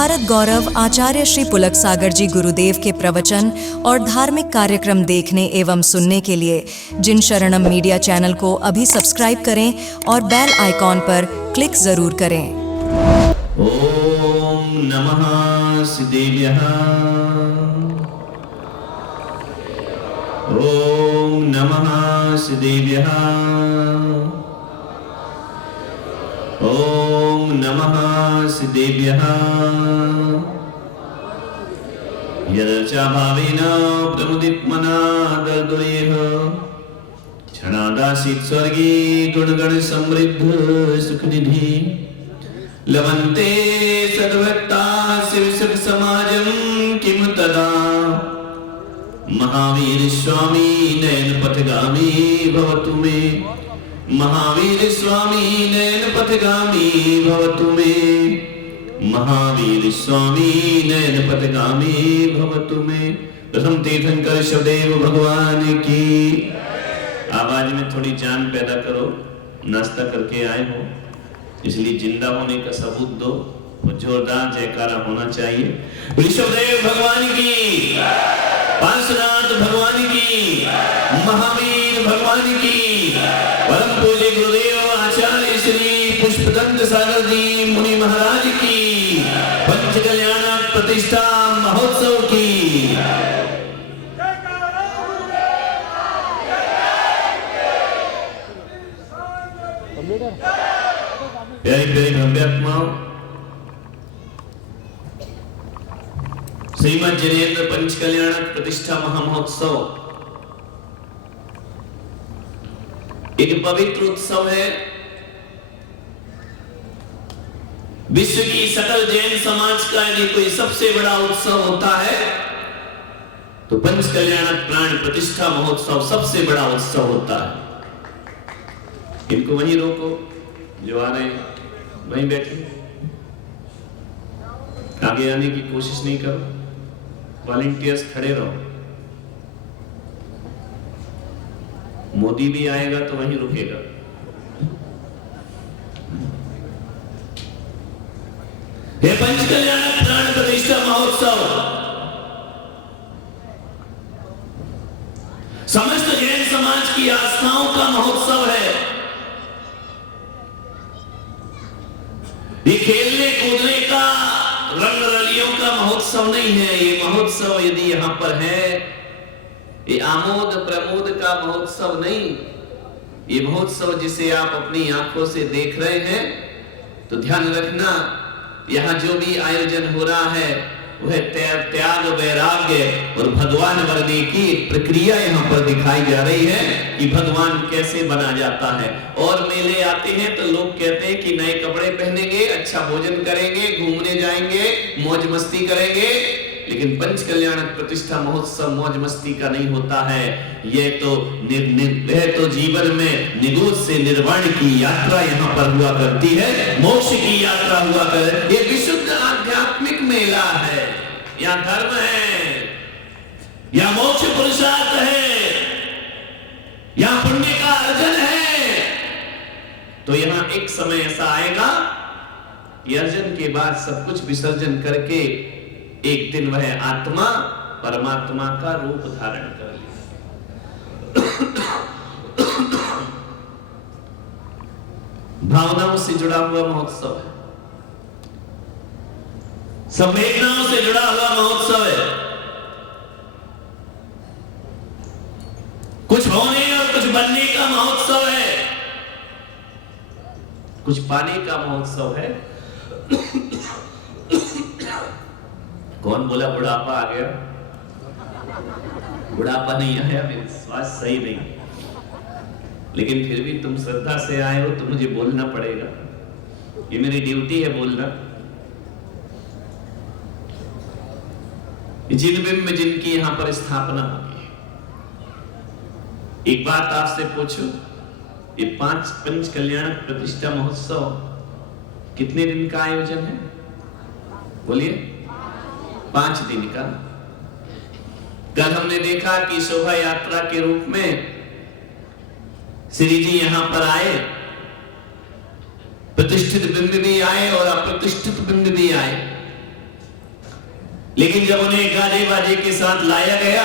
भारत गौरव आचार्य श्री पुलक सागर जी गुरुदेव के प्रवचन और धार्मिक कार्यक्रम देखने एवं सुनने के लिए जिन शरणम मीडिया चैनल को अभी सब्सक्राइब करें और बेल आइकॉन पर क्लिक जरूर करें। ओम नमः सिद्धेभ्यः। ओम नमः सिद्धेभ्यः। ओम नमः सिद्धेभ्यः। यदर्चा भावेन प्रमुदितमना दर्दयेह क्षणादासीत् स्वर्गे गुणगण समृद्ध सुखनिधि लवन्ते सद्भक्ता शिवसुख समाजं किम तदा महावीर स्वामी नयन पथगामी भवतु मे। महावीर स्वामी नयन पथगामी भवतु मे। महावीर स्वामी नयन पथगामी भवतु मे। प्रथम तीर्थंकर शिवदेव भगवान की। आवाज में थोड़ी जान पैदा करो, नाश्ता करके आए हो इसलिए जिंदा होने का सबूत दो। जोरदार जयकारा होना चाहिए। विश्वदेव भगवान की, पार्श्वनाथ भगवान की, महावीर भगवान की, परम पूज्य गुरुदेव आचार्य श्री पुष्पदंत सागर जी मुनि महाराज की पंच कल्याण प्रतिष्ठा महोत्सव की। प्यारी प्यारी ब्रह्मात्माओं, श्रीमद जिनेन्द्र पंच कल्याण प्रतिष्ठा महामहोत्सव एक पवित्र उत्सव है। विश्व की सकल जैन समाज का यदि कोई सबसे बड़ा उत्सव होता है तो पंच कल्याण प्राण प्रतिष्ठा महोत्सव सबसे बड़ा उत्सव होता है। इनको वहीं रोको जो आ रहे हैं, वहीं बैठे, आगे आने की कोशिश नहीं करो। वॉलंटियर्स खड़े रहो। मोदी भी आएगा तो वहीं रुकेगा। ये पंच कल्याण प्राण प्रतिष्ठा महोत्सव समस्त जैन समाज की आस्थाओं का महोत्सव है। ये खेलने कूदने का, रंग रलियों का महोत्सव नहीं है। ये महोत्सव यदि यहां पर है, ये आमोद प्रमोद का महोत्सव नहीं। ये महोत्सव जिसे आप अपनी आंखों से देख रहे हैं, तो ध्यान रखना यहां जो भी आयोजन हो रहा है वह त्याग वैराग्य और भगवान बनने की प्रक्रिया यहाँ पर दिखाई जा रही है कि भगवान कैसे बना जाता है। और मेले आते हैं तो लोग कहते हैं कि नए कपड़े पहनेंगे, अच्छा भोजन करेंगे, घूमने जाएंगे, मौज मस्ती करेंगे। लेकिन पंच कल्याण प्रतिष्ठा महोत्सव मौज मस्ती का नहीं होता है। यह तो जीवन में निगोद से निर्वाण की यात्रा यहाँ पर हुआ करती है, मोक्ष की यात्रा हुआ कर। ये विशुद्ध आध्यात्मिक मेला है। यहाँ धर्म है, यहाँ मोक्ष पुरुषार्थ है, यहाँ पुण्य का अर्जन है। तो यहाँ एक समय ऐसा आएगा कि अर्जन के बाद सब कुछ विसर्जन करके एक दिन वह आत्मा परमात्मा का रूप धारण कर लेगी। भावनाओं से जुड़ा हुआ महोत्सव है, संवेदनाओं से जुड़ा हुआ महोत्सव है। कुछ होने और कुछ बनने का महोत्सव है, कुछ पाने का महोत्सव है। कौन बोला बुढ़ापा आ गया? बुढ़ापा नहीं आया, मेरी स्वास्थ्य सही नहीं, लेकिन फिर भी तुम श्रद्धा से आए हो तो मुझे बोलना पड़ेगा। ये मेरी ड्यूटी है बोलना। जिन बिंब जिनकी यहां पर स्थापना होगी। एक बात आपसे पूछूं, ये पंच कल्याण प्रतिष्ठा महोत्सव कितने दिन का आयोजन है? बोलिए। 5 दिन का। कल हमने देखा कि शोभा यात्रा के रूप में श्री जी यहां पर आए, प्रतिष्ठित बिंब भी आए और अप्रतिष्ठित बिंब भी आए। लेकिन जब उन्हें गाजे बाजे के साथ लाया गया,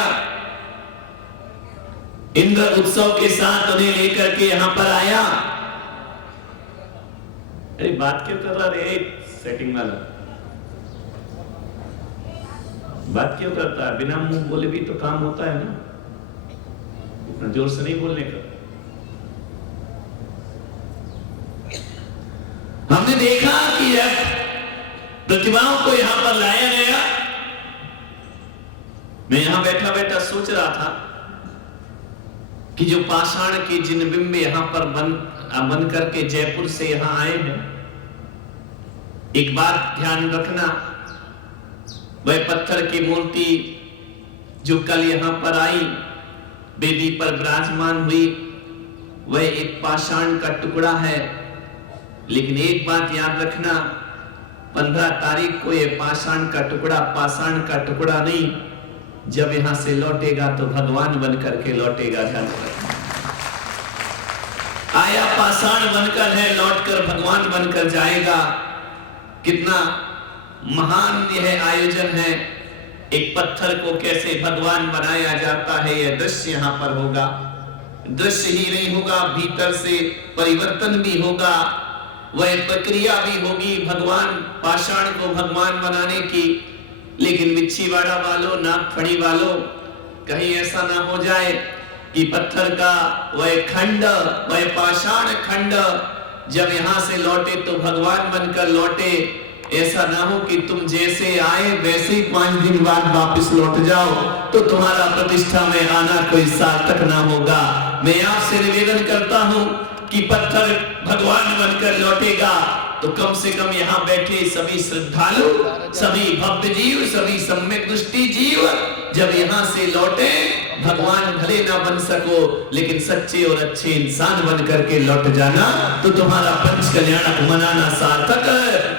इंद्र उत्सव के साथ उन्हें लेकर के यहां पर आया। अरे बात क्यों कर रहा रे सेटिंग वाला, बात क्यों करता है? बिना मुंह बोले भी तो काम होता है ना, इतना जोर से नहीं बोलने का। हमने देखा कि जब प्रतिमाओं को यहां पर लाया गया, मैं यहां बैठा बैठा सोच रहा था कि जो पाषाण के जिन बिंब यहां पर बन करके जयपुर से यहां आए हैं, एक बात ध्यान रखना, वह पत्थर की मूर्ति जो कल यहां पर आई, वेदी पर विराजमान हुई, वह एक पाषाण का टुकड़ा है। लेकिन एक बात याद रखना, 15 तारीख को यह पाषाण का टुकड़ा नहीं, जब यहां से लौटेगा तो भगवान बन करके लौटेगा। ध्यान रखना, आया पाषाण बनकर है, लौटकर भगवान बनकर जाएगा। कितना महान यह आयोजन है, एक पत्थर को कैसे भगवान बनाया जाता है, यह दृश्य यहां पर होगा। दृश्य ही नहीं होगा, भीतर से परिवर्तन भी होगा, वह प्रक्रिया भी होगी भगवान पाषाण को भगवान बनाने की। लेकिन बिच्छीवाड़ा वालों, नागफणी वालों, कहीं ऐसा ना हो जाए कि पत्थर का वह खंड, वह पाषाण खंड जब यहां से लौटे तो भगवान बनकर लौटे। ऐसा ना हो कि तुम जैसे आए वैसे ही 5 दिन बाद वापस लौट जाओ, तो तुम्हारा प्रतिष्ठा में आना कोई सार्थक ना होगा। मैं आपसे निवेदन करता हूं कि पत्थर भगवान बनकर लौटेगा तो कम से कम यहाँ बैठे सभी श्रद्धालु, सभी भक्त जीव, सभी सम्यक दृष्टि जीव जब यहाँ से लौटे, भगवान भले ना बन सको लेकिन सच्चे और अच्छे इंसान बन करके लौट जाना, तो तुम्हारा पंच कल्याणक मनाना सार्थक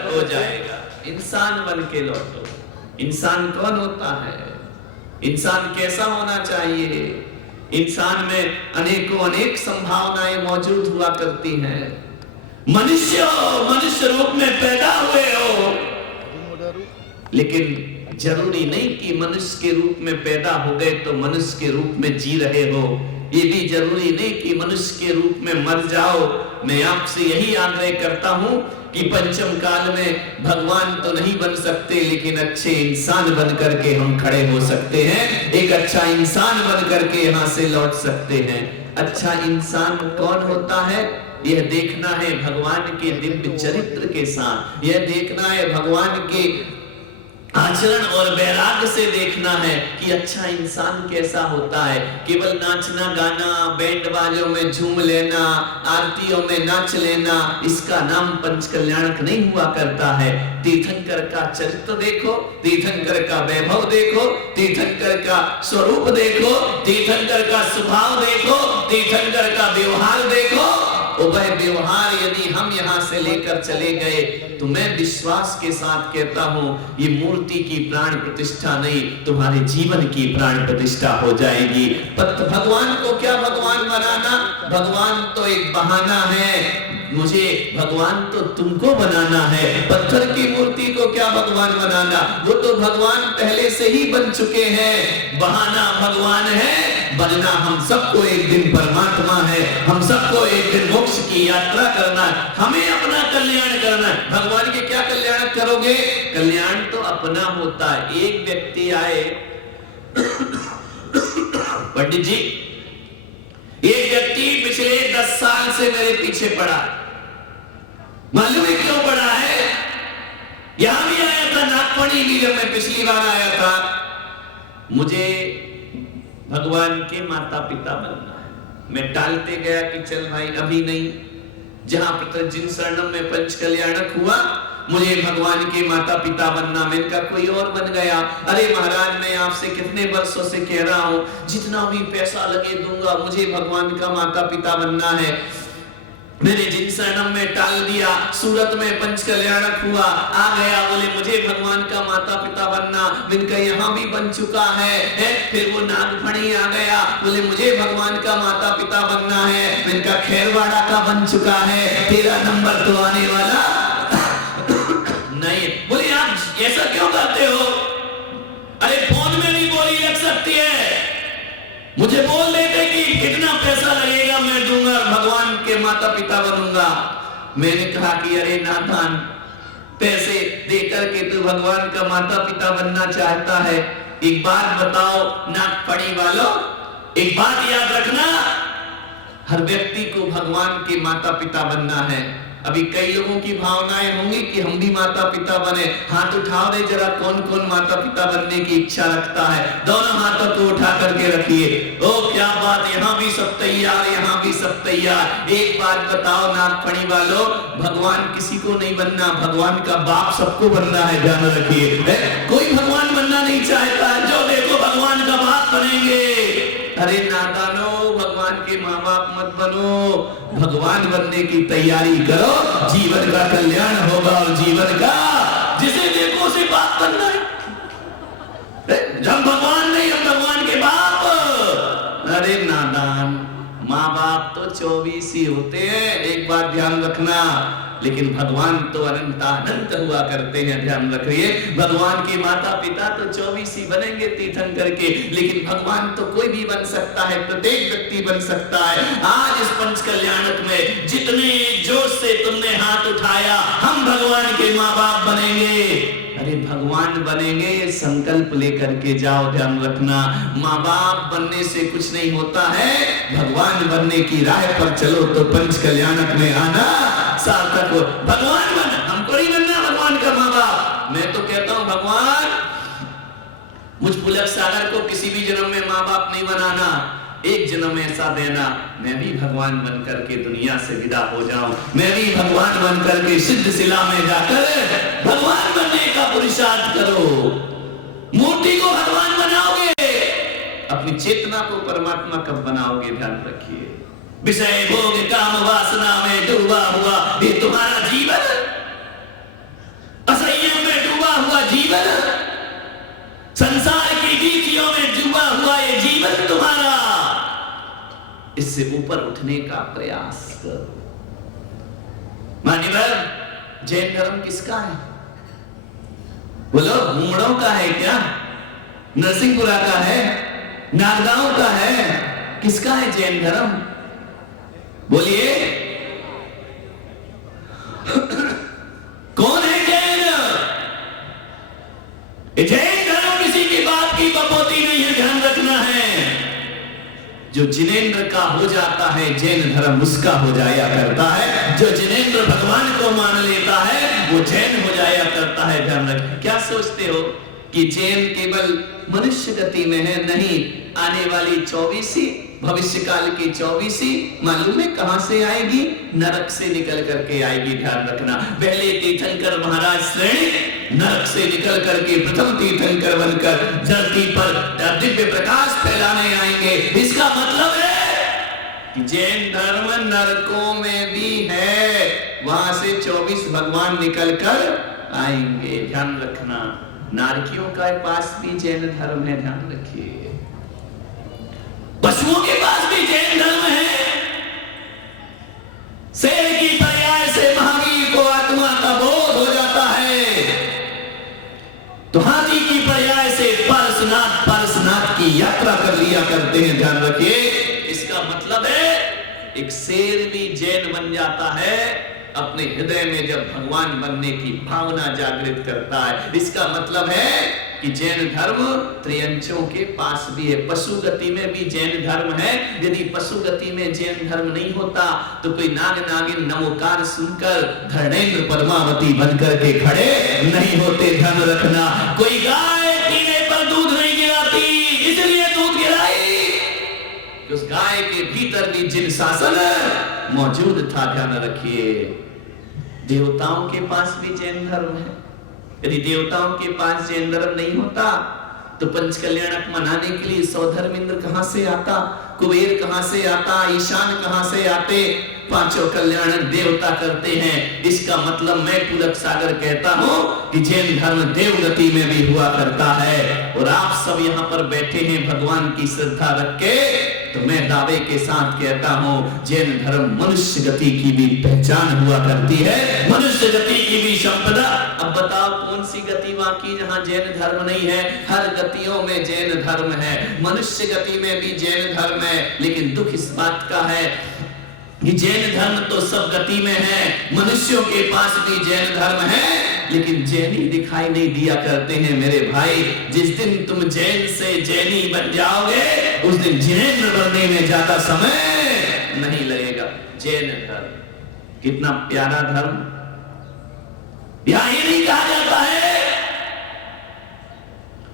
हो जाएगा। इंसान बन के लौटो। इंसान कौन होता है? इंसान कैसा होना चाहिए? इंसान में अनेक संभावनाएं मौजूद हुआ करती हैं। मनुष्य रूप में पैदा हुए हो, लेकिन जरूरी नहीं कि मनुष्य के रूप में पैदा हो गए तो मनुष्य के रूप में जी रहे हो। ये भी जरूरी नहीं कि मनुष्य के रूप में मर जाओ। मैं आपसे यही आग्रह करता हूं कि पंचम काल में भगवान तो नहीं बन सकते, लेकिन अच्छे इंसान बन करके हम खड़े हो सकते हैं। एक अच्छा इंसान बन करके यहाँ से लौट सकते हैं। अच्छा इंसान कौन होता है? यह देखना है भगवान के दिव्य चरित्र के साथ, यह देखना है भगवान के आचरण और वैराग्य से देखना है कि अच्छा इंसान कैसा होता है। केवल नाचना गाना, बैंड बाजों में झूम लेना, आरतियों में नाच लेना, इसका नाम पंच कल्याणक नहीं हुआ करता है। तीर्थंकर का चरित्र देखो, तीर्थंकर का वैभव देखो, तीर्थंकर का स्वरूप देखो, तीर्थंकर का स्वभाव देखो, तीर्थंकर का व्यवहार देखो। वह व्यवहार यदि हम यहाँ से लेकर चले गए तो मैं विश्वास के साथ कहता हूँ, ये मूर्ति की प्राण प्रतिष्ठा नहीं, तुम्हारे जीवन की प्राण प्रतिष्ठा हो जाएगी। भगवान को क्या भगवान बनाना? भगवान तो एक बहाना है, मुझे भगवान तो तुमको बनाना है। पत्थर की मूर्ति को क्या भगवान बनाना? वो तो भगवान पहले से ही बन चुके हैं। बहाना भगवान है, बनना हम सबको एक दिन परमात्मा है। हम सबको एक दिन मोक्ष की यात्रा करना, हमें अपना कल्याण करना। भगवान के क्या कल्याण करोगे? कल्याण तो अपना होता है। एक व्यक्ति आए, पंडित जी, एक व्यक्ति पिछले 10 साल से मेरे पीछे पड़ा। मालूम है क्यों पड़ा है? यहां भी आया था, नागफणी भी जब मैं पिछली बार आया था। मुझे भगवान के माता पिता बनना है। मैं टालते गया कि चल भाई अभी नहीं। जहां पर जिन शरणम में पंच कल्याणक हुआ, मुझे भगवान के माता पिता बनना, मैं का कोई और बन गया। अरे महाराज, मैं आपसे कितने वर्षों से कह रहा हूं, जितना भी पैसा लगे दूंगा, मुझे भगवान का माता पिता बनना है। मैंने जिन शरणम में टाल दिया, सूरत में पंच कल्याणक हुआ, आ गया, बोले मुझे भगवान का माता पिता बनना, इनका यहाँ भी बन चुका है। फिर वो नागफणी आ गया, बोले मुझे भगवान का माता पिता बनना है, इनका खैरवाड़ा का बन चुका है। 13 नंबर तो आने वाला नहीं। बोले आप ऐसा क्यों करते हो? मुझे बोल देते कि कितना पैसा लगेगा, मैं दूंगा, भगवान के माता पिता बनूंगा। मैंने कहा कि अरे नादान, पैसे देकर के तू भगवान का माता पिता बनना चाहता है? एक बात बताओ नागफणी वालों, एक बात याद रखना, हर व्यक्ति को भगवान के माता पिता बनना है। अभी कई लोगों की भावनाएं होंगी कि हम भी माता पिता बने। हाथ उठाओ रे जरा, कौन कौन माता पिता बनने की इच्छा रखता है? दोनों हाथों को उठा करके रखिए। ओ क्या बात, यहाँ भी सब तैयार, यहाँ भी सब तैयार। एक बात बताओ नागफणी वालों, भगवान किसी को नहीं बनना, भगवान का बाप सबको बनना है, ध्यान रखिए। कोई भगवान बनना नहीं चाहता है, जो देखो भगवान का बाप बनेंगे। अरे नादानो, भगवान के माँ बाप मत बनो, भगवान बनने की तैयारी करो, जीवन का कल्याण होगा। और जीवन का जिसे देखो उसे बाप बनना है। जब भगवान नहीं, हम भगवान के बाप। अरे नादान, माँ बाप तो 24 ही होते हैं, एक बात ध्यान रखना, लेकिन भगवान तो अनंत हुआ करते हैं, ध्यान रखिए। भगवान के माता पिता तो 24 ही बनेंगे तीर्थंकर के, लेकिन भगवान तो कोई भी बन सकता है, प्रत्येक व्यक्ति बन सकता है। आज इस पंच कल्याणक में जितने जोश से तुमने हाथ उठाया, हम भगवान के माँ बाप बनेंगे। अरे भगवान बनेंगे, ये संकल्प लेकर के जाओ, ध्यान रखना। माँ बाप बनने से कुछ नहीं होता है, भगवान बनने की राह पर चलो तो पंच कल्याणक में आना सार्थक हो। भगवान बन, हमको नहीं बनना भगवान का माँ बाप। मैं तो कहता हूं भगवान, मुझ पुलक सागर को किसी भी जन्म में माँ बाप नहीं बनाना, एक जन्म ऐसा देना मैं भी भगवान बनकर के दुनिया से विदा हो जाऊं, मैं भी भगवान बनकर के सिद्ध शिला में जाकर भगवान बनने का पुरुषार्थ करो। मूर्ति को भगवान बनाओगे, अपनी चेतना को परमात्मा कब बनाओगे, ध्यान रखिए। विषय भोग काम वासना में डूबा हुआ ये तुम्हारा जीवन, असंयम में डूबा हुआ जीवन, संसार की रीतियों में डूबा हुआ ये जीवन तुम्हारा, इससे ऊपर उठने का प्रयास करो। मान्यवर, जैन धर्म किसका है? बोलो, मुमड़ों का है क्या? नरसिंहपुरा का है? नागगांव का है? किसका है जैन धर्म? बोलिए, कौन है जैन? जैन धर्म किसी की बात की बपोती नहीं है, ध्यान रखना है। जो जिनेंद्र का हो जाता है, जैन धर्म उसका हो जाया करता है। जो जिनेंद्र भगवान को मान लेता है, वो जैन हो जाया करता है, ध्यान रख। क्या सोचते हो कि जैन केवल मनुष्य गति में है? नहीं, आने वाली 24 भविष्य काल की 24 मालूम है कहां से आएगी? नरक से निकल करके आएगी, ध्यान रखना। पहले तीर्थंकर महाराज श्रेणी नरक से निकल करके प्रथम तीर्थंकर बनकर धरती पर दिव्य प्रकाश फैलाने आएंगे। इसका मतलब है कि जैन धर्म नरकों में भी है, वहां से 24 भगवान निकल कर आएंगे, ध्यान रखना। नारकियों का पास भी जैन धर्म है, ध्यान रखिए। पशुओं के पास भी जैन धर्म है। शेर की पर्याय से महावीर को आत्मा का बोध हो जाता है, तो हाथी की पर्याय से पारसनाथ की यात्रा कर लिया करते हैं, ध्यान रखिए। इसका मतलब है एक शेर भी जैन बन जाता है अपने हृदय में जब भगवान बनने की भावना जागृत करता है। इसका मतलब है कि जैन धर्म त्रियंचों के पास भी है। पशु गति में भी जैन धर्म है। यदि पशु गति में जैन धर्म नहीं होता तो कोई नाग नागिन नमोकार सुनकर धर्मेंद्र पद्मावती बनकर के खड़े नहीं होते, ध्यान रखना। कोई गाय पीने पर दूध नहीं गिराती, इसलिए दूध गिराई उस गाय के भीतर भी जिन शासन मौजूद था, ध्यान रखिए। देवताओं के पास भी जैन धर्म है। यदि देवताओं के पास जैन धर्म नहीं होता तो पंच कल्याणक मनाने के लिए सौधर्मेंद्र कहां से आता, कुबेर कहां से आता, ईशान कहां से आते? पांचों कल्याणक देवता करते हैं। इसका मतलब मैं पुलक सागर कहता हूं कि जैन धर्म देवगति में भी हुआ करता है। और आप सब यहां पर बैठे हैं भगवान की श्रद्धा रख के, तो मैं दावे के साथ कहता हूं जैन धर्म मनुष्य गति की भी पहचान हुआ करती है, मनुष्य गति की भी संपदा। अब बताओ कौन सी गति बाकी जहां जैन धर्म नहीं है? हर गतियों में जैन धर्म है, मनुष्य गति में भी जैन धर्म है। लेकिन दुख इस बात का है कि जैन धर्म तो सब गति में है, मनुष्यों के पास भी जैन धर्म है, लेकिन जैनी दिखाई नहीं दिया करते हैं मेरे भाई। जिस दिन तुम जैन से जैनी बन जाओगे, उस दिन जैन बनने में ज्यादा समय नहीं लगेगा। जैन धर्म कितना प्यारा धर्म। यहां ये नहीं कहा जाता है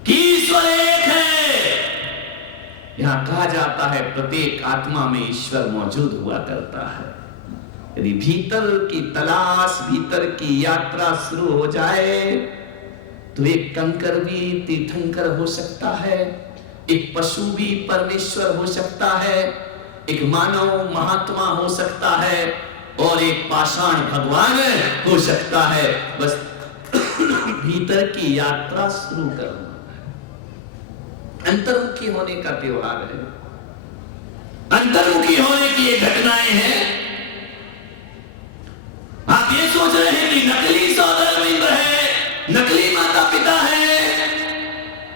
कि ईश्वर एक है, यहां कहा जाता है प्रत्येक आत्मा में ईश्वर मौजूद हुआ करता है। यदि भीतर की तलाश, भीतर की यात्रा शुरू हो जाए तो एक कंकर भी तीर्थंकर हो सकता है, एक पशु भी परमेश्वर हो सकता है, एक मानव महात्मा हो सकता है और एक पाषाण भगवान हो सकता है। बस भीतर की यात्रा शुरू करना, अंतर्मुखी होने का त्योहार है, अंतर्मुखी होने की ये घटनाएं हैं। आप ये सोच रहे हैं कि नकली सौदर इंद्र है, नकली माता पिता है,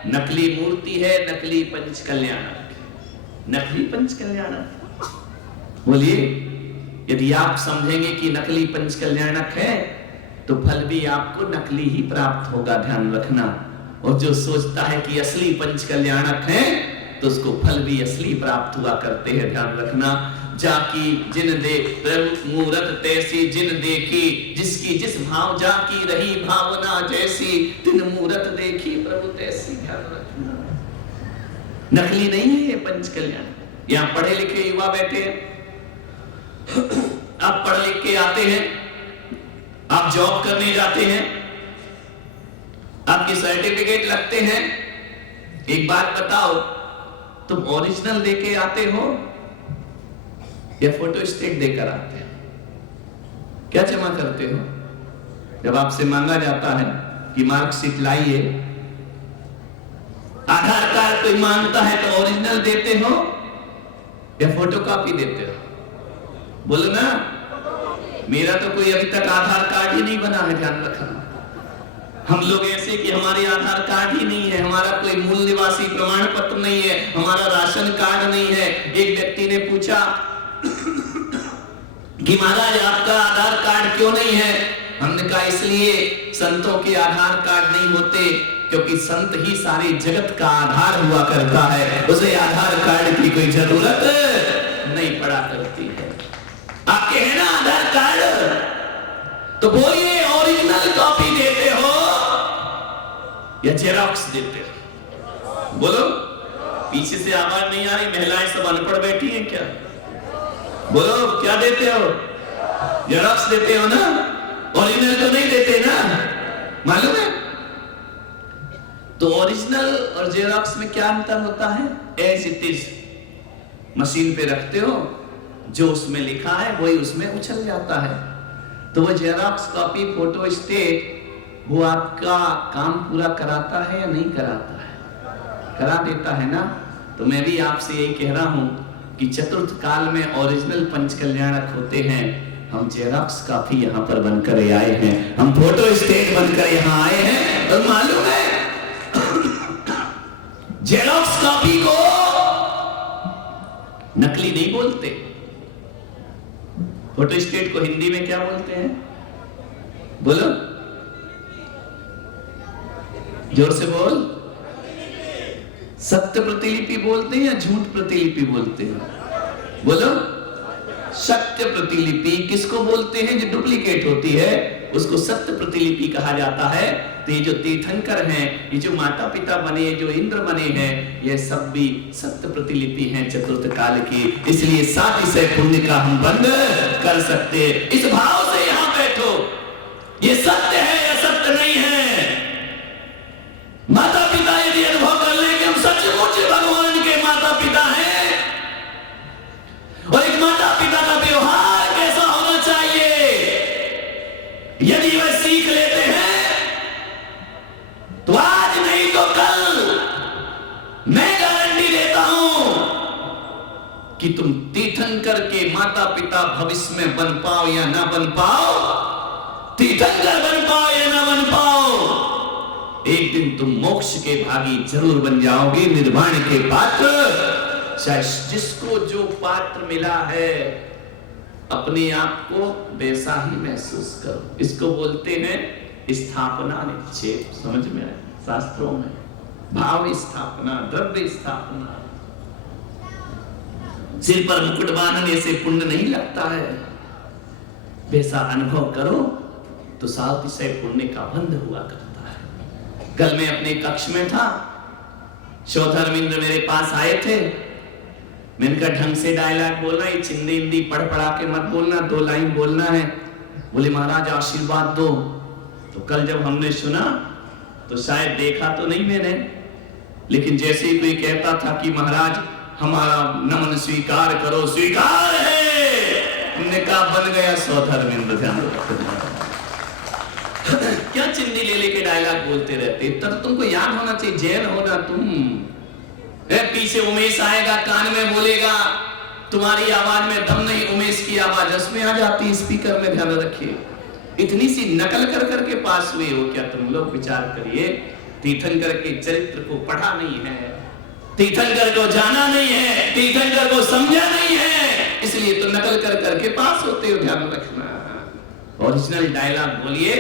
नकली मूर्ति है, नकली पंच कल्याणक, नकली पंच कल्याणक। बोलिए, यदि आप समझेंगे कि नकली पंच कल्याणक है तो फल भी आपको नकली ही प्राप्त होगा, ध्यान रखना। और जो सोचता है कि असली पंच कल्याणक है तो उसको फल भी असली प्राप्त हुआ करते हैं, ध्यान रखना। जाकी जिन देख प्रभु मूरत तैसी जिन देखी, जिसकी जिस भाव जाकी रही भावना जैसी, तिन मूरत देखी प्रभु तैसी, ध्यान रखना। नकली नहीं है ये पंच कल्याण। यहाँ पढ़े लिखे युवा बैठे हैं, आप पढ़ लिख के आते हैं, आप जॉब करने जाते हैं, आपके सर्टिफिकेट लगते हैं। एक बात बताओ, तुम ओरिजिनल लेके आते हो या फोटो स्टेट देकर आते हो? क्या जमा करते हो? जब आपसे मांगा जाता है कि मार्कशीट लाइए, आधार कार्ड कोई मांगता है तो ओरिजिनल देते हो या फोटोकॉपी देते हो? बोलो ना। मेरा तो कोई अभी तक आधार कार्ड ही नहीं बना है, ध्यान रखना। हम लोग ऐसे कि हमारे आधार कार्ड ही नहीं है, हमारा कोई मूल निवासी प्रमाण पत्र नहीं है, हमारा राशन कार्ड नहीं है। एक व्यक्ति ने पूछा कि महाराज आपका आधार कार्ड क्यों नहीं है? हमने कहा इसलिए संतों के आधार कार्ड नहीं होते क्योंकि संत ही सारे जगत का आधार हुआ करता है, उसे आधार कार्ड की कोई जरूरत नहीं पड़ा करती है। आपके है ना आधार कार्ड? तो बोलिए, ओरिजिनल कॉपी देते हो या जेरॉक्स देते हो? बोलो। पीछे से आवाज नहीं आ रही, महिलाएं सब अनपढ़ बैठी हैं क्या? बोलो, क्या देते हो? जेरॉक्स देते हो ना? ओरिजिनल तो नहीं देते ना, मालूम है? तो ओरिजिनल और जेरॉक्स में क्या अंतर होता है? एज इट इज मशीन पे रखते हो, जो उसमें लिखा है वही उसमें उछल जाता है। तो वो जेरॉक्स कॉपी, फोटो स्टेट, वो आपका काम पूरा कराता है या नहीं कराता है? करा देता है ना। तो मैं भी आपसे यही कह रहा हूं कि चतुर्थ काल में ओरिजिनल पंच कल्याणक होते हैं, हम जेरॉक्स कॉपी यहाँ पर बनकर आए हैं, हम फोटो स्टेट बनकर यहाँ आए हैं। और मालूम है जेरॉक्स कॉपी को नकली नहीं बोलते, फोटो स्टेट को हिंदी में क्या बोलते हैं? बोलो, जोर से बोल। सत्य प्रतिलिपि बोलते हैं या झूठ प्रतिलिपि बोलते हैं? बोलो। सत्य प्रतिलिपि किसको बोलते हैं? जो डुप्लीकेट होती है उसको सत्य प्रतिलिपि कहा जाता है। तो ये जो तीर्थंकर हैं, ये जो माता पिता बने, जो इंद्र बने हैं, ये सब भी सत्य प्रतिलिपि हैं चतुर्थ काल की। इसलिए 7 पुण्य का हम बंद कर सकते हैं। इस भाव से यहां बैठो, ये सत्य है या सत्य नहीं है? माता पिता यदि अनुभव कर ले कि हम सचमुच भगवान के माता पिता हैं, और एक माता पिता का व्यवहार कैसा होना चाहिए, यदि वह सीख लेते हैं तो आज नहीं तो कल मैं गारंटी देता हूं कि तुम तीर्थंकर के माता पिता भविष्य में बन पाओ या ना बन पाओ, तीर्थंकर बन पाओ या ना बन पाओ, एक दिन तुम मोक्ष के भागी जरूर बन जाओगे, निर्वाण के पात्र। चाहे जिसको जो पात्र मिला है अपने आप को वैसा ही महसूस करो। इसको बोलते हैं स्थापना निक्षेप। समझ में आए? शास्त्रों में भाव स्थापना, द्रव्य स्थापना। सिर पर मुकुट बांधने से पुण्य नहीं लगता है, वैसा अनुभव करो तो सातिशय पुण्य का बंध हुआ करता है। कल मैं अपने कक्ष में था, शोधर्मिंद्र मेरे पास आए थे। मैंने कहा ढंग से डायलॉग बोलना, ये चिंदी हिंदी पढ़ पढ़ा के मत बोलना, 2 लाइन बोलना है। बोले महाराज आशीर्वाद दो। तो कल जब हमने सुना तो शायद देखा तो नहीं मैंने, लेकिन जैसे ही कोई कहता था कि महाराज हमारा नमन स्वीकार करो, स्वीकार है, हमने कहा बन गया शोधर्मिंद्र। ध्यान रखना क्या चिंदी ले लेके डायलॉग बोलते रहते। इतना तो तुमको याद होना चाहिए, जैन होना तुम। पीछे उमेश आएगा, कान में बोलेगा, तुम्हारी आवाज में दम नहीं, उमेश की आवाज उसमें आ जाती स्पीकर में। ध्यान रखिए, इतनी सी नकल कर करके पास हुए हो क्या तुम लोग? विचार करिए, तीर्थंकर के चरित्र को पढ़ा नहीं है, तीर्थंकर को जाना नहीं है, तीर्थंकर को समझा नहीं है, इसलिए तो नकल कर करके पास होते हो। ध्यान रखना, ओरिजिनल डायलॉग बोलिए,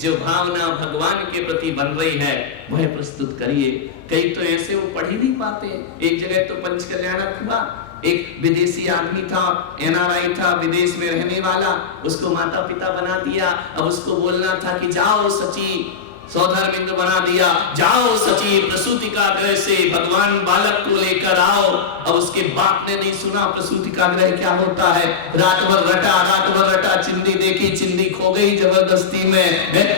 जो भावना भगवान के प्रति बन रही है वह प्रस्तुत करिए। कई तो ऐसे वो पढ़ ही नहीं पाते। एक जगह तो पंच कल्याणक हुआ, एक विदेशी आदमी था, एनआरआई था, विदेश में रहने वाला, उसको माता पिता बना दिया। अब उसको बोलना था कि जाओ सची, शोधर्मिंद्र बना दिया, जाओ सची प्रसूति का ग्रह से भगवान बालक को लेकर आओ। अब उसके बाप ने नहीं सुना प्रसूति का ग्रह क्या होता है। रात भर रटा, चिंदी देखी, चिंदी खो गई जबरदस्ती में,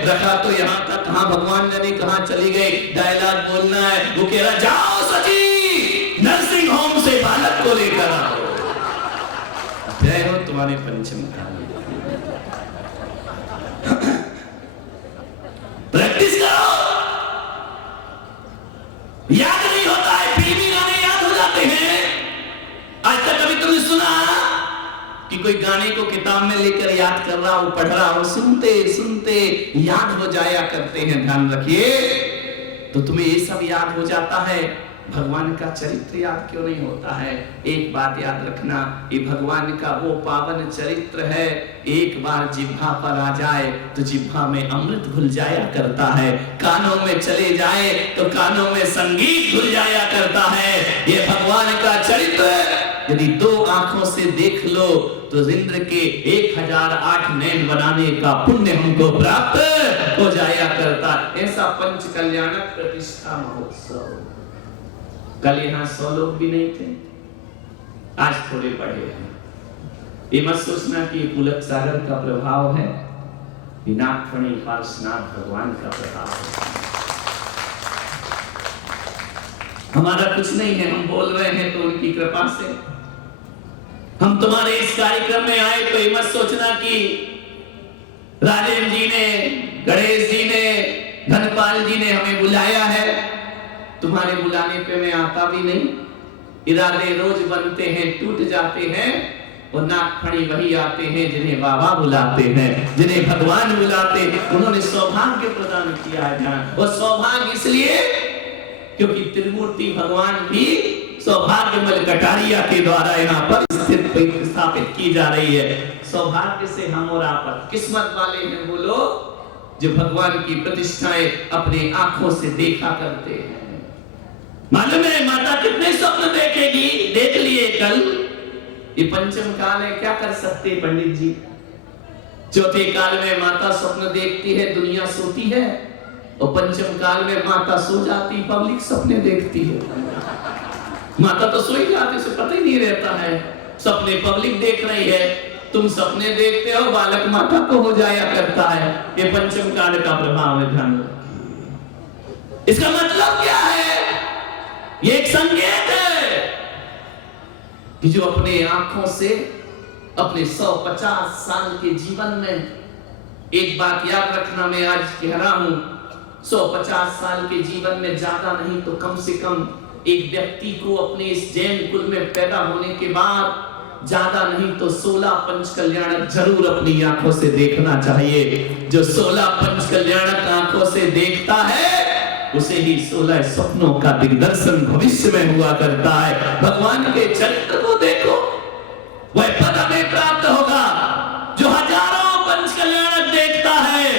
रखा तो यहाँ तक, कहाँ भगवान जाने कहाँ चली गई। डायलॉग बोलना है, वो कह रहा जाओ सची नर्सिंग होम से बालक को लेकर आओ। जय हो तुम्हारे पंचम काल। प्रैक्टिस करो। याद नहीं होता है, फिल्मी गाने याद हो जाते हैं। आज तक कभी तुमने सुना कि कोई गाने को किताब में लेकर याद कर रहा हो, पढ़ रहा हो, सुनते सुनते याद हो जाया करते हैं। ध्यान रखिए, तो तुम्हें ये सब याद हो जाता है, भगवान का चरित्र याद क्यों नहीं होता है? एक बात याद रखना, ये भगवान का वो पावन चरित्र है, एक बार जिह्वा पर आ जाए तो जिह्वा में अमृत घुल जाया करता है, कानों में चले जाए तो कानों में संगीत घुल जाया करता है। ये भगवान का चरित्र यदि 2 आंखों से देख लो तो इंद्र के 1008 नैन बनाने का पुण्य हमको प्राप्त हो जाया करता। ऐसा पंच कल्याणक प्रतिष्ठा महोत्सव। कल यहाँ 100 लोग भी नहीं थे, आज थोड़े बढ़े हैं। ये मत सोचना कि ये पुलक सागर का प्रभाव है, ये नागफणी पार्श्वनाथ भगवान का प्रभाव है। हमारा कुछ नहीं है, हम बोल रहे हैं तो उनकी कृपा से। हम तुम्हारे इस कार्यक्रम में आए तो ये मत सोचना कि राजेंद्र जी ने, गणेश जी ने, धनपाल जी ने हमें बुलाया है। तुम्हारे बुलाने पे मैं आता भी नहीं। इरादे रोज बनते हैं, टूट जाते हैं, और नागफणी वही आते हैं जिन्हें बाबा बुलाते हैं, जिन्हें भगवान बुलाते हैं। उन्होंने सौभाग्य प्रदान किया है। ध्यान, और सौभाग्य इसलिए क्योंकि त्रिमूर्ति भगवान भी सौभाग्यमल कटारिया के द्वारा यहाँ पर स्थापित की जा रही है। सौभाग्य से हम और आप किस्मत वाले हैं वो लोग जो भगवान की प्रतिष्ठाएं अपने आंखों से देखा करते हैं। मालूम है माता कितने स्वप्न देखेगी, देख लिए कल। ये पंचम काल है, क्या कर सकते हैं पंडित जी? चौथे काल में माता स्वप्न देखती है, दुनिया सोती है, और पंचम काल में माता सो जाती, पब्लिक सपने देखती है। माता तो सो ही जाती, उसे पता ही नहीं रहता है, सपने पब्लिक देख रही है। तुम सपने देखते हो, बालक माता को हो जाया करता है। ये पंचम काल का प्रभाव है। ध्यान रखिए, इसका मतलब क्या है? ये एक संकेत है कि जो अपने आंखों से अपने 150 साल के जीवन में, एक बात याद रखना, मैं आज कह रहा हूं, 150 साल के जीवन में ज्यादा नहीं तो कम से कम एक व्यक्ति को अपने इस जैन कुल में पैदा होने के बाद ज्यादा नहीं तो 16 पंच कल्याणक जरूर अपनी आंखों से देखना चाहिए। जो 16 पंच कल्याणक आंखों से देखता है उसे ही 16 स्वप्नों का दिग्दर्शन भविष्य में हुआ करता है। भगवान के चरित्र को देखो, वह पद हमें प्राप्त होगा जो हजारों पंच कल्याणक देखता है,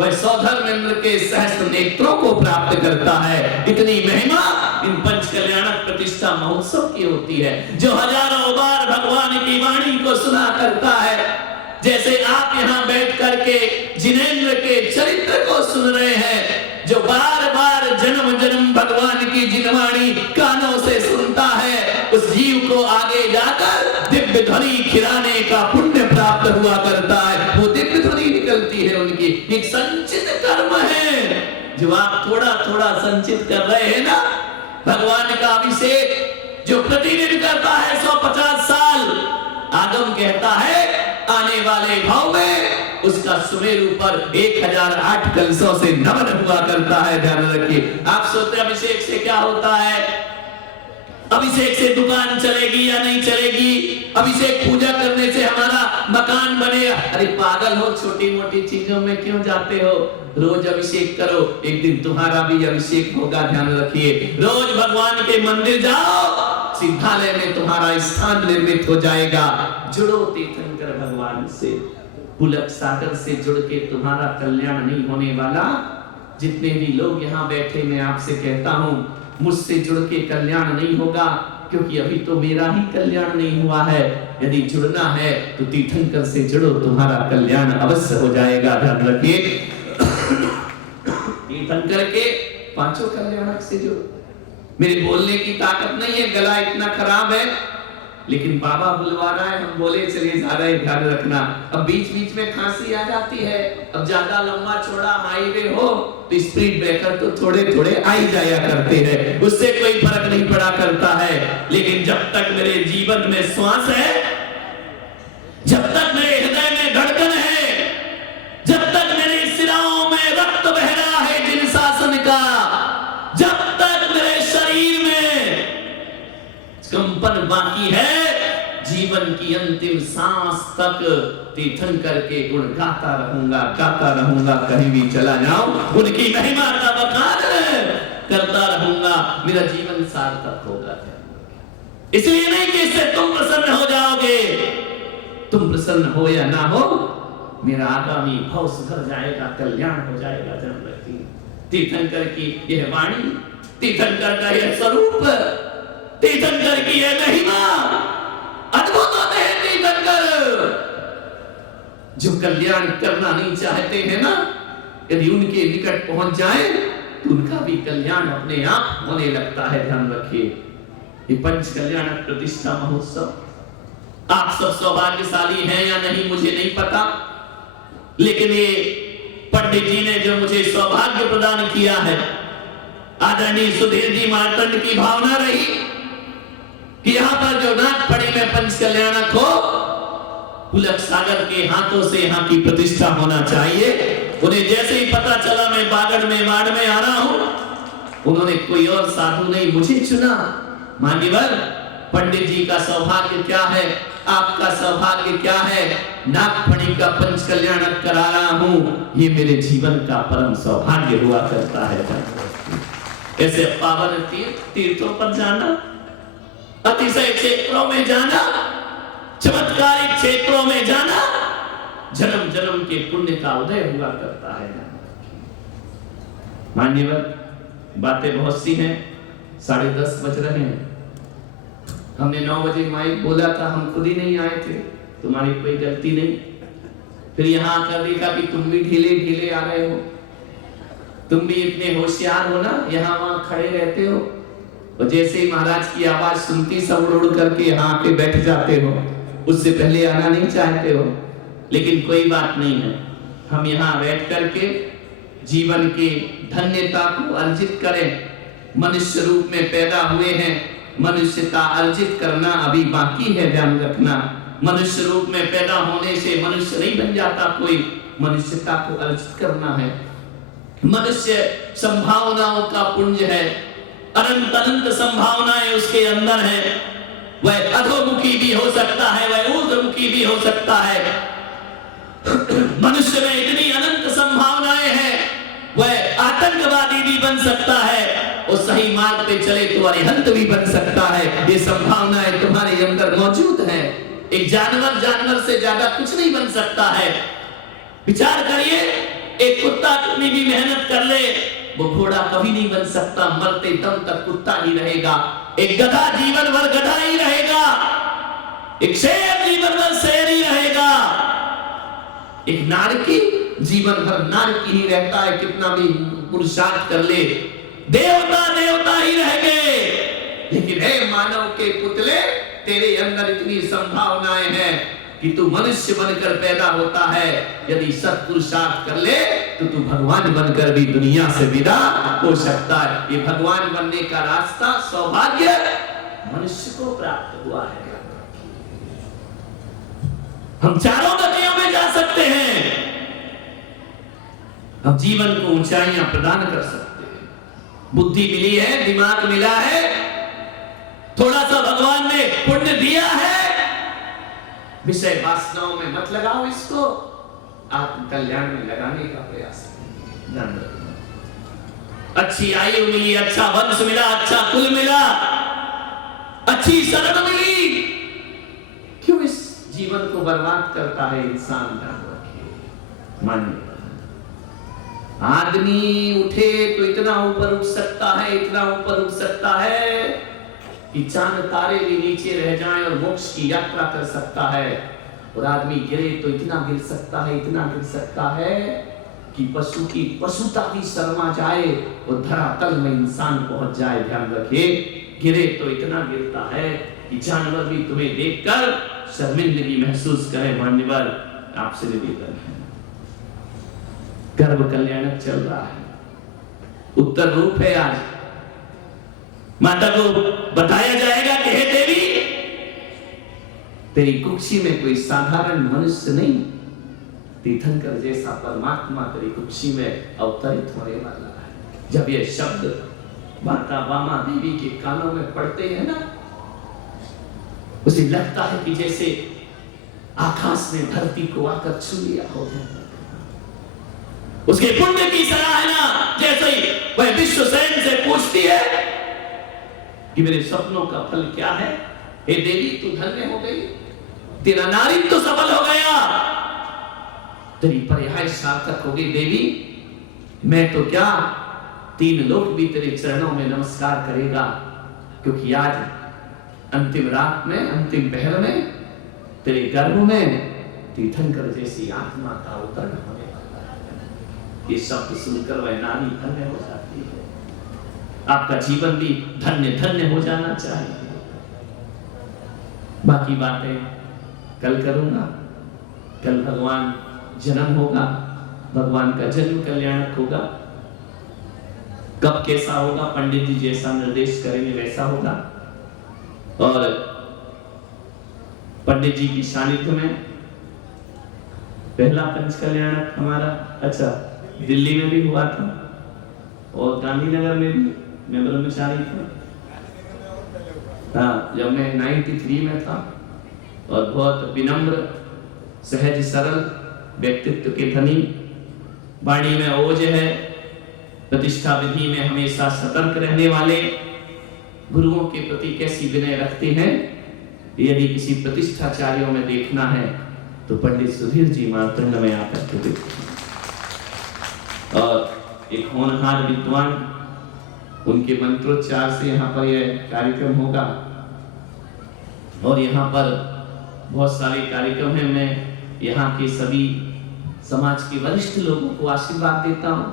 वह सौधर्मेंद्र के सहस्त्र नेत्रों को प्राप्त करता है। इतनी महिमा इन पंच कल्याणक प्रतिष्ठा महोत्सव की होती है, जो हजारों बार भगवान की वाणी को सुना करता है। जैसे आप यहाँ बैठ करके जिनेंद्र के चरित्र को सुन रहे हैं, जो बार बार जन्म जन्म भगवान की जिनवाणी कानों से सुनता है, उस जीव को आगे जाकर दिव्य ध्वनि खिलाने का पुण्य प्राप्त हुआ करता है। वो दिव्य ध्वनि निकलती है उनकी, एक संचित कर्म है जो आप थोड़ा थोड़ा संचित कर रहे हैं ना। भगवान का अभिषेक जो प्रतिदिन करता है 150 साल, आगम कहता है आने वाले भाव में उसका सुमेरु पर 1008 कलशों से नमन हुआ करता है। ध्यान रखिए। आप सोचते अभिषेक से क्या होता है, अभिषेक से दुकान चलेगी या नहीं चलेगी, अभिषेक पूजा करने से हमारा मकान बनेगा। अरे पागल हो, छोटी मोटी चीजों में क्यों जाते हो? रोज अभिषेक करो, एक दिन तुम्हारा भी अभिषेक होगा। ध्यान रखिए। रोज भगवान के मंदिर जाओ, सिद्धालय में तुम्हारा स्थान निर्मित हो जाएगा। जुड़ो तीर्थंकर भगवान से, पुलक सागर से जुड़ के तुम्हारा कल्याण नहीं होने वाला। जितने भी लोग यहाँ बैठे, मैं आपसे कहता हूँ मुझसे जुड़ के कल्याण नहीं होगा, क्योंकि अभी तो मेरा ही कल्याण नहीं हुआ है। यदि जुड़ना है तो तीर्थंकर से जुड़ो, तुम्हारा कल्याण अवश्य हो जाएगा। ध्यान रखिए। तीर्थंकर के पांचों कल्याणक से जुड़ो। मेरे बोलने की ताकत नहीं है, गला इतना खराब है, लेकिन बाबा बुलवा रहा है, हम बोले चलिए जा रहे हैं, ध्यान रखना। अब बीच बीच में खांसी आ जाती है, अब ज्यादा लंबा चौड़ा हाईवे हो तो स्पीड ब्रेकर तो थोड़े थोड़े आ ही जाया करते हैं, उससे कोई फर्क नहीं पड़ा करता है। लेकिन जब तक मेरे जीवन में श्वास है, जब तक मेरे हृदय में धड़कन है, जब तक मेरे सिराओं में रक्त बह रहा है जिन शासन का, जब तक मेरे शरीर में कंपन बाकी है, जीवन की अंतिम सांस तक तीर्थंकर के गुण गाता रहूंगा, कहीं भी चला जाऊं उनकी महिमा का बखान करता रहूंगा, मेरा जीवन सार्थक होगा। इसलिए नहीं कि इससे तुम प्रसन्न हो जाओगे, तुम प्रसन्न हो या ना हो, मेरा आगामी भाव सुधर जाएगा, कल्याण हो जाएगा। जन्म रखिए। तीर्थंकर की यह वाणी, तीर्थंकर का यह स्वरूप, तीर्थंकर की यह महिमा अद्भुत होते हैं। तीर्थंकर जो कल्याण करना नहीं चाहते हैं ना, यदि उनके निकट पहुंच जाए तो उनका भी कल्याण अपने आप होने लगता है। ध्यान रखिए। ये पंच कल्याण प्रतिष्ठा महोत्सव, आप सब सौभाग्यशाली हैं या नहीं मुझे नहीं पता, लेकिन ये पंडित जी ने जो मुझे सौभाग्य प्रदान किया है, आदरणीय सुधीर जी मार्तंड की भावना रही कि यहाँ पर जो नागपड़ी में पंच कल्याणक हो, पुलक सागर के हाथों से यहाँ की प्रतिष्ठा होना चाहिए। उन्हें जैसे ही पता चला मैं बागड़ में माड़ में आ रहा हूँ, उन्होंने कोई और साधु नहीं मुझे चुना। मान्यवर, पंडित जी का सौभाग्य क्या है, आपका सौभाग्य क्या है, नागफणी का पंच कल्याणक करा रहा हूँ, ये मेरे जीवन का परम सौभाग्य हुआ करता है। ऐसे पावन तीर्थों पर जाना, अतिशय क्षेत्रों में जाना, चमत्कारिक क्षेत्रों में जाना, जन्म जन्म के पुण्य का उदय हुआ करता है। मान्यवर, बातें बहुत सी हैं, 10:30 बज रहे हैं। हमने 9 बजे माइक बोला था, हम खुद ही नहीं आए थे, तुम्हारी कोई गलती नहीं। फिर यहाँ आकर देखा कि तुम भी ढीले ढीले आ रहे हो, तुम भी इतने होशियार हो ना, यहाँ वहां खड़े रहते हो, और जैसे ही महाराज की आवाज सुनती सब उड़ करके यहाँ आके बैठ जाते हो, उससे पहले आना नहीं चाहते हो। लेकिन कोई बात नहीं है, हम यहाँ बैठ करके जीवन की धन्यता को अर्जित करें। मनुष्य रूप में पैदा हुए हैं, मनुष्यता अर्जित करना अभी बाकी है। ध्यान रखना, मनुष्य रूप में पैदा होने से मनुष्य नहीं बन जाता कोई, मनुष्यता को अर्जित करना है। मनुष्य संभावनाओं का पुंज है, अनंत अनंत संभावनाएं उसके अंदर है। वह अधोमुखी भी हो सकता है, वह ऊर्ध्वमुखी भी हो सकता है। मनुष्य में इतनी अनंत संभावनाएं हैं, वह आतंकवादी भी बन सकता है, वो सही मार्ग पे चले तो अरिहंत भी बन सकता है। ये संभावनाएं तुम्हारे अंदर मौजूद है। एक जानवर से ज्यादा कुछ नहीं बन सकता है। विचार करिए, एक कुत्ता कितनी भी मेहनत कर ले, वो घोड़ा कभी नहीं बन सकता। मरते दम तक कुत्ता ही रहेगा। एक गधा जीवन भर गधा ही रहेगा। एक शेर जीवन भर शेर ही रहेगा। एक नारकी जीवन भर नारकी ही रहता है, कितना भी पुरुषार्थ कर ले। देवता देवता ही रहेंगे। लेकिन हे मानव के पुतले, तेरे अंदर इतनी संभावनाएं हैं कि तू मनुष्य बनकर पैदा होता है। यदि सत्पुरुषार्थ कर ले तो तू भगवान बनकर भी दुनिया से विदा हो सकता है। ये भगवान बनने का रास्ता, सौभाग्य मनुष्य को प्राप्त हुआ है। हम चारों गतियों में जा सकते हैं। हम जीवन को ऊंचाइयां प्रदान कर सकते हैं। बुद्धि मिली है, दिमाग मिला है, थोड़ा सा भगवान ने पुण्य दिया है। विषय वासनाओं में मत लगाओ, इसको आत्म कल्याण में लगाने का प्रयास करें। अच्छी आयु मिली, अच्छा वंश मिला, अच्छा कुल मिला, अच्छी शरण मिली, क्यों इस जीवन को बर्बाद करता है इंसान? ध्यान रखिए। मानिए, आदमी उठे तो इतना ऊपर उठ सकता है, इतना ऊपर उठ सकता है कि चांद तारे भी नीचे रह जाएं और मोक्ष की यात्रा कर सकता है। और आदमी गिरे तो इतना गिर सकता है, इतना गिर सकता है कि पशु की पशुता भी शर्मा जाए और धरातल में इंसान पहुंच जाए। ध्यान रखिए, गिरे तो इतना गिरता है कि जानवर भी तुम्हें देखकर शर्मिंदगी महसूस करे। मान्यवर, आपसे निवेदन है, गर्भ कल्याणक चल रहा है, उत्तर रूप है। आज माता को बताया जाएगा कि हे देवी, तेरी कुक्षी में कोई साधारण मनुष्य नहीं, तीर्थंकर जैसा परमात्मा तेरी कुक्षी में अवतरित होने वाला है। जब ये शब्द माता वामा देवी के कानों में पड़ते हैं ना, उसे लगता है कि जैसे आकाश ने धरती को आकर छू लिया हो। उसके पुण्य की सराहना जैसे ही वह विश्वसेन से पूछती है कि मेरे सपनों का फल क्या है। हे देवी, तू धन्य हो गई, तेरा नारित्व तो सफल हो गया, तेरी पर्याय सार्थक हो गई। देवी, मैं तो क्या, 3 लोग भी तेरे चरणों में नमस्कार करेगा, क्योंकि आज अंतिम रात में, अंतिम पहर में तेरे गर्भ में तीर्थंकर जैसी आत्मा का अवतरण होने वाला है। ये शब्द सुनकर वह नारी धन्य हो जाती है। आपका जीवन भी धन्य धन्य हो जाना चाहिए। बाकी बातें कल करूंगा। कल भगवान जन्म होगा, भगवान का जन्म कल्याणक होगा। कब कैसा होगा, पंडित जी जैसा निर्देश करेंगे वैसा होगा। और पंडित जी की सानिध्य में पहला पंच कल्याणक हमारा दिल्ली में भी हुआ था और गांधीनगर में भी मैं ब्रह्मचारी था। हाँ, जब मैं 93 में था। और बहुत विनम्र, सहज, सरल व्यक्तित्व के धनी, वाणी में ओज है, प्रतिष्ठा विधि में हमेशा सतर्क रहने वाले, गुरुओं के प्रति कैसी विनय रखते हैं। यदि किसी प्रतिष्ठाचार्यों में देखना है तो पंडित सुधीर जी मातृंग में आकर के देखते। और एक होनहार विद्वान, उनके मंत्रोच्चार से यहाँ पर यह कार्यक्रम होगा। और यहाँ पर बहुत सारे कार्यक्रम हैं। मैं यहाँ के सभी समाज के वरिष्ठ लोगों को आशीर्वाद देता हूँ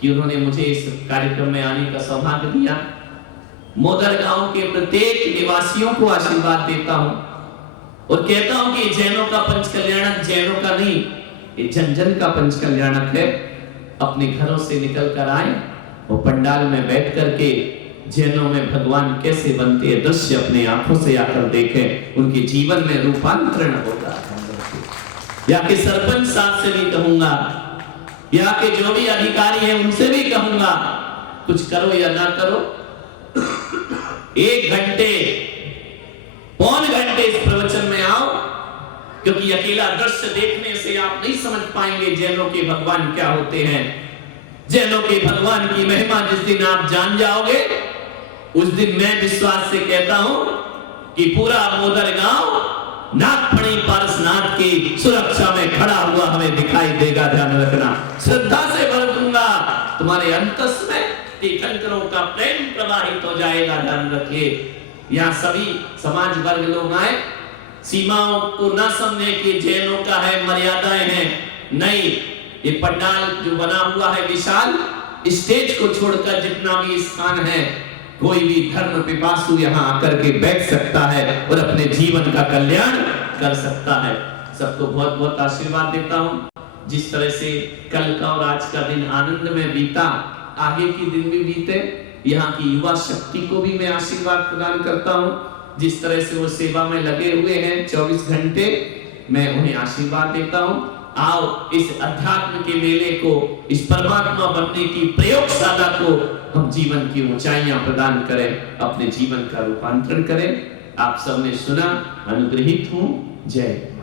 कि उन्होंने मुझे इस कार्यक्रम में आने का सौभाग्य दिया। मोदर गांव के प्रत्येक निवासियों को आशीर्वाद देता हूँ और कहता हूँ कि जैनों का पंच कल्याणक जैनों का नहीं, ये जन जन का पंच कल्याणक है। अपने घरों से निकल कर आए और पंडाल में बैठ करके जैनों में भगवान कैसे बनते हैं दृश्य अपने आंखों से आकर देखें। उनके जीवन में रूपांतरण होगा। या कि सरपंच साहब से भी कहूंगा, या कि जो भी अधिकारी है उनसे भी कहूंगा, कुछ करो या ना करो, 1 घंटे, पौन घंटे इस प्रवचन में आओ, क्योंकि अकेला दृश्य देखने से आप नहीं समझ पाएंगे जैनों के भगवान क्या होते हैं। जैनों के भगवान की महिमा जिस दिन आप जान जाओगे, उस दिन मैं विश्वास से कहता हूं कि पूरा मोदर गांव नागफणी पारसनाथ की सुरक्षा में खड़ा हुआ हमें दिखाई देगा। ध्यान रखना, श्रद्धा से भर दूंगा, तुम्हारे अंतस में तीर्थंकरों का प्रेम प्रवाहित हो जाएगा। ध्यान रखिए, यहाँ सभी समाज वर्ग लोग आए, सीमाओं को न समझे कि जैनों का है, मर्यादाएं हैं, नहीं। ये पंडाल जो बना हुआ है विशाल, स्टेज को छोड़कर जितना भी स्थान है, कोई भी धर्म पिपासु यहाँ आकर के बैठ सकता है और अपने जीवन का कल्याण कर सकता है। सबको बहुत बहुत आशीर्वाद देता हूँ। जिस तरह से कल का और आज का दिन आनंद में बीता, आगे के दिन भी बीते। यहाँ की युवा शक्ति को भी मैं आशीर्वाद प्रदान करता हूँ। जिस तरह से वो सेवा में लगे हुए हैं 24 घंटे, मैं उन्हें आशीर्वाद देता हूँ। आओ इस अध्यात्म के मेले को, इस परमात्मा बनने की प्रयोगशाला को हम जीवन की ऊंचाइयां प्रदान करें, अपने जीवन का रूपांतरण करें। आप सबने सुना, अनुग्रहित हूं। जय